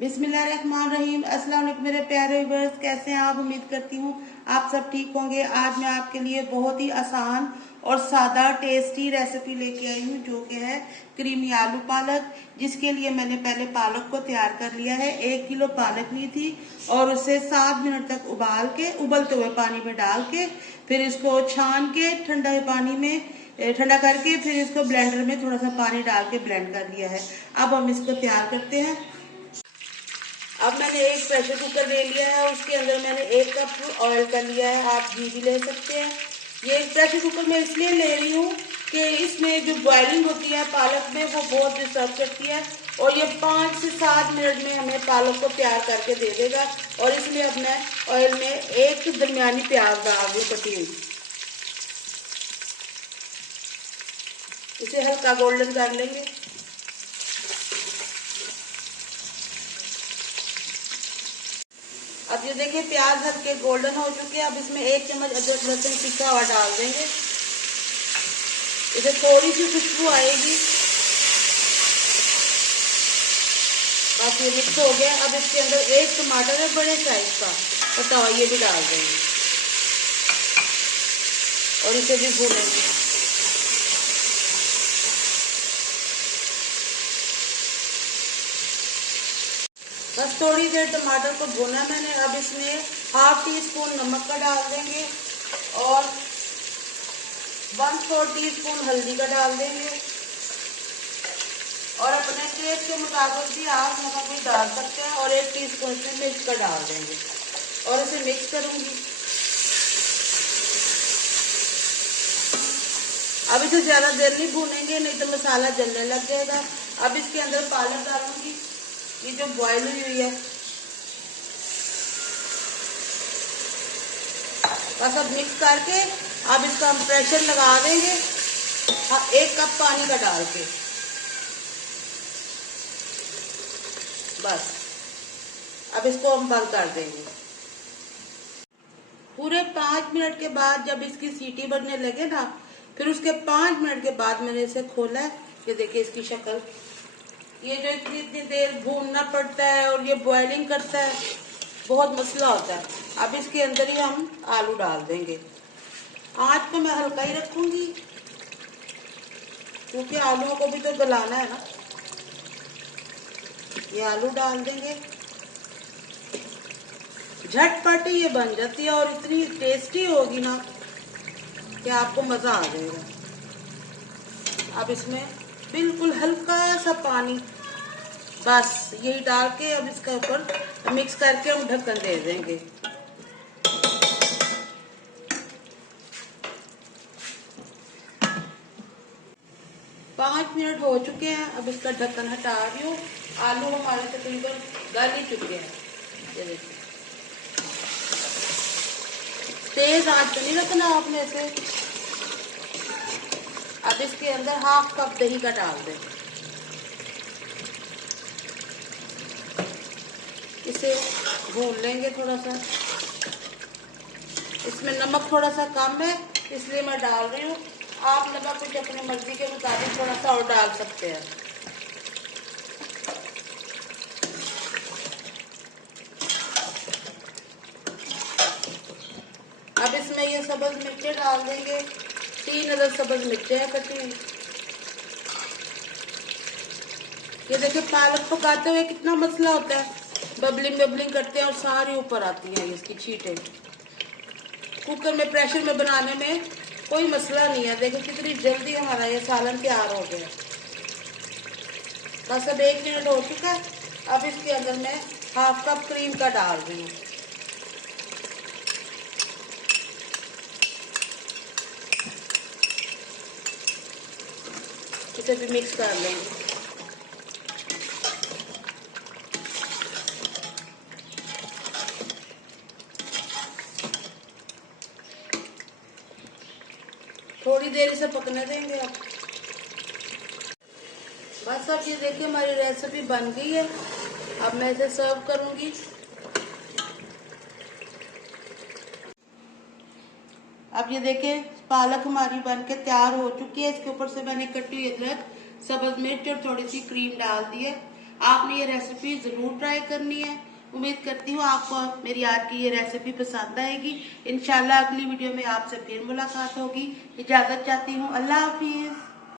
बिस्मिल्लाहिर्रहमानिर्रहीम। अस्सलाम वालेकुम मेरे प्यारे व्यूअर्स, कैसे हैं आप? उम्मीद करती हूँ आप सब ठीक होंगे। आज मैं आपके लिए बहुत ही आसान और सादा टेस्टी रेसिपी लेके आई हूँ, जो कि है क्रीमी आलू पालक। जिसके लिए मैंने पहले पालक को तैयार कर लिया है। 1 किलो पालक ली थी और उसे 7 मिनट तक उबाल के, उबलते हुए पानी में डाल के, फिर इसको छान के ठंडा पानी में ठंडा करके फिर इसको ब्लेंडर में थोड़ा सा पानी डाल के ब्लेंड कर लिया है। अब हम इसको तैयार करते हैं। अब मैंने एक प्रेशर कुकर ले लिया है, उसके अंदर मैंने 1 कप ऑयल कर लिया है। आप घी भी ले सकते हैं। ये प्रेशर कुकर मैं इसलिए ले रही हूँ कि इसमें जो बॉइलिंग होती है पालक में वो बहुत डिस्टर्ब करती है, और ये 5 से 7 मिनट में हमें पालक को तैयार करके दे देगा। और इसलिए अब मैं ऑयल में एक दरमियानी प्याज डाल दूँ कटी हुई। इसे हल्का गोल्डन कर लेंगे। अब ये देखिए प्याज हल्के गोल्डन हो चुके हैं। अब इसमें 1 चम्मच अदरक लहसुन पिसा हुआ डाल देंगे। इसे थोड़ी सी खुशबू आएगी। बस ये मिक्स हो गया। अब इसके अंदर 1 टमाटर है बड़े साइज का कटा हुआ, ये भी डाल देंगे और इसे भी भूनेंगे। बस थोड़ी देर टमाटर को भुना मैंने। अब इसमें ½ टीस्पून नमक का डाल देंगे और 1/4 टीस्पून हल्दी का डाल देंगे। और अपने टेस्ट के मुताबिक भी आप नमक भी डाल सकते हैं। और 1 टीस्पून इसमें मिर्च का डाल देंगे और इसे मिक्स करूंगी। अब इसे ज़्यादा देर नहीं भूनेंगे, नहीं तो मसाला जलने लग जाएगा। अब इसके अंदर पालक डालूंगी, ये जो बॉयल हुई है। बस अब मिक्स करके अब इसका हम प्रेशर लगा देंगे 1 कप पानी का डाल के। बस अब इसको हम बंद कर देंगे। पूरे 5 मिनट के बाद जब इसकी सीटी बनने लगे ना, फिर उसके 5 मिनट के बाद मैंने इसे खोला है। ये देखिए इसकी शक्ल। ये जो इतनी देर भूनना पड़ता है और ये बॉइलिंग करता है, बहुत मसला होता है। अब इसके अंदर ही हम आलू डाल देंगे। आँच को मैं हल्का ही रखूंगी क्योंकि आलूओं को भी तो गलाना है ना। ये आलू डाल देंगे। झटपट ये बन जाती है और इतनी टेस्टी होगी ना कि आपको मजा आ जाएगा। अब इसमें बिल्कुल हल्का सा पानी, बस यही डाल के अब इसके ऊपर मिक्स करके हम ढक्कन दे देंगे। पाँच मिनट हो चुके हैं। अब इसका ढक्कन हटा रही हूँ। आलू हमारे तकरीबन गल ही चुके हैं। ये देखिए, तेज आंच पे नहीं रखना आपने इसे। अब इसके अंदर ½ कप दही का डाल दें। इसे भून लेंगे थोड़ा सा। इसमें नमक थोड़ा सा कम है इसलिए मैं डाल रही हूँ। आप नमक कुछ अपनी मर्जी के मुताबिक थोड़ा सा और डाल सकते हैं। अब इसमें ये सब्ज मिर्चें डाल देंगे। 3 अदद सब्ज मिर्चें हैं कटी हुई। ये देखिए पालक पकाते हुए कितना मसला होता है, बबलिंग बबलिंग करते हैं और सारी ऊपर आती हैं इसकी छींटें। कुकर में प्रेशर में बनाने में कोई मसला नहीं है। देखो कितनी जल्दी हमारा ये सालन तैयार हो गया। बस अब 1 मिनट हो चुका है। अब इसके अंदर मैं ½ कप क्रीम का डाल रही हूँ। इसे भी मिक्स कर लेंगे। थोड़ी देर इसे पकने देंगे। अब बस अब ये देखिए हमारी रेसिपी बन गई है। अब मैं इसे सर्व करूंगी। अब ये देखें पालक हमारी बनके तैयार हो चुकी है। इसके ऊपर से मैंने कटी हुई अदरक, सब्ज मिर्च और थोड़ी सी क्रीम डाल दी है। आपने ये रेसिपी जरूर ट्राई करनी है। उम्मीद करती हूँ आपको मेरी आज की ये रेसिपी पसंद आएगी। इंशाल्लाह अगली वीडियो में आपसे फिर मुलाकात होगी। इजाजत चाहती हूँ। अल्लाह हाफिज।